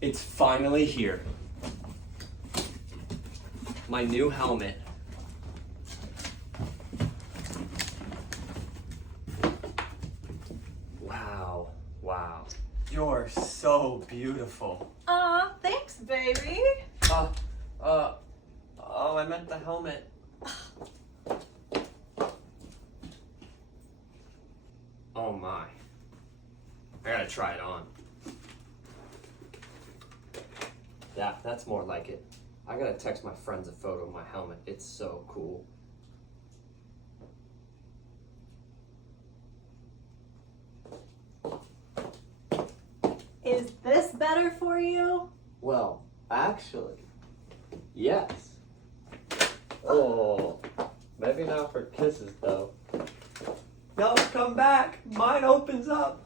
It's finally here. My new helmet. Wow, wow. You're so beautiful. Aw, thanks, baby. Oh, I meant the helmet. Oh my. I gotta try it on. Yeah, that's more like it. I gotta text my friends a photo of my helmet. It's so cool. Is this better for you? Well, actually, yes. Oh, maybe not for kisses though. No, come back. Mine opens up.